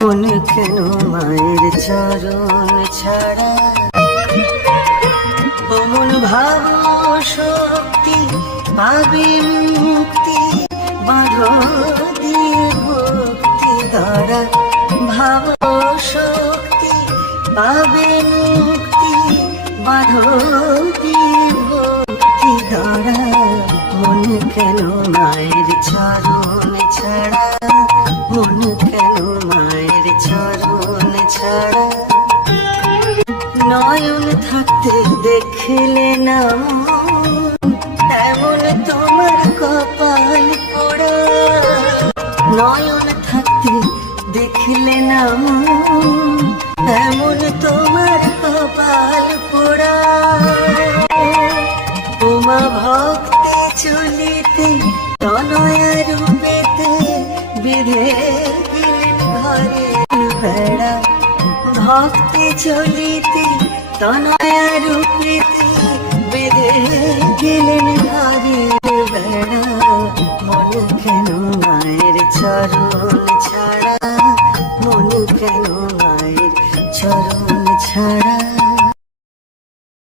মন কেন মায়ের চরণ ছাড়া অমন ভাব শক্তি পাবে মুক্তি বাঁধো দিয়ে ভক্তি দ্বারা ভাব শক্তি পাবে মুক্তি বাঁধো দিয়ে ভক্তি দ্বারা মন কেন মায়ের চরণ ছাড়া মন কেন মায়ের চরণ ছাড়া নয়ন থাকতে দেখলে না এমন তোমার কপাল পোড়া নয়ন থাকতে দেখলে না এমন তোমার কপাল পোড়া উমা ভক্তে চলিতে তনয়া রূপেতে বিধে ঘরে বেড়া ভক্তি চলিতে তনয়া রূপেতে বেঁধে গেলেন ঘরে